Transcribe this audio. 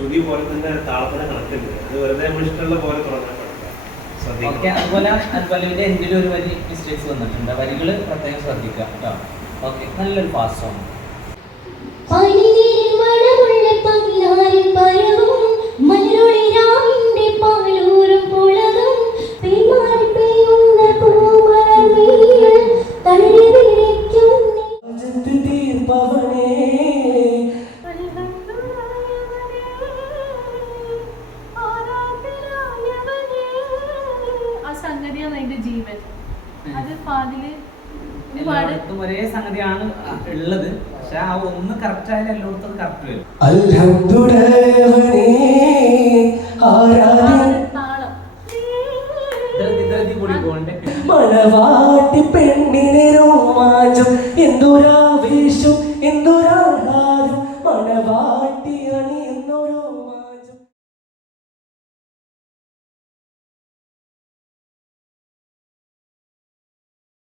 ശ്രുതി പോലെ തന്നെ താളത്തിന് കണക്കുണ്ട്. അത് വെറുതെ നമ്മൾ ഇഷ്ടമുള്ള പോലെ തുടങ്ങാൻ ഓക്കെ അതുപോലെ ഇതിന്റെ എൻഡിൽ ഒരു വരി മിസ്റ്റേക്സ് വന്നിട്ടുണ്ട്. വരികൾ പ്രത്യേകം ശ്രദ്ധിക്കുക കേട്ടോ. ഓക്കെ നല്ലൊരു പാസ് സോങ് സംഗതിയാണ് അതിന്റെ ജീവൻ. അത് പാതിൽ എല്ലായിടത്തും ഒരേ സംഗതിയാണ് ഉള്ളത്. പക്ഷെ ആ ഒന്ന് കറക്റ്റ് ആയാലും എല്ലായിടത്തും കറക്റ്റ് വരും. മണവാട്ടി പെണ്ണിനെ രോമാഞ്ചം എന്തൊരാവേശം എന്തൊരാഹ്ലാദം മണവാട്ടി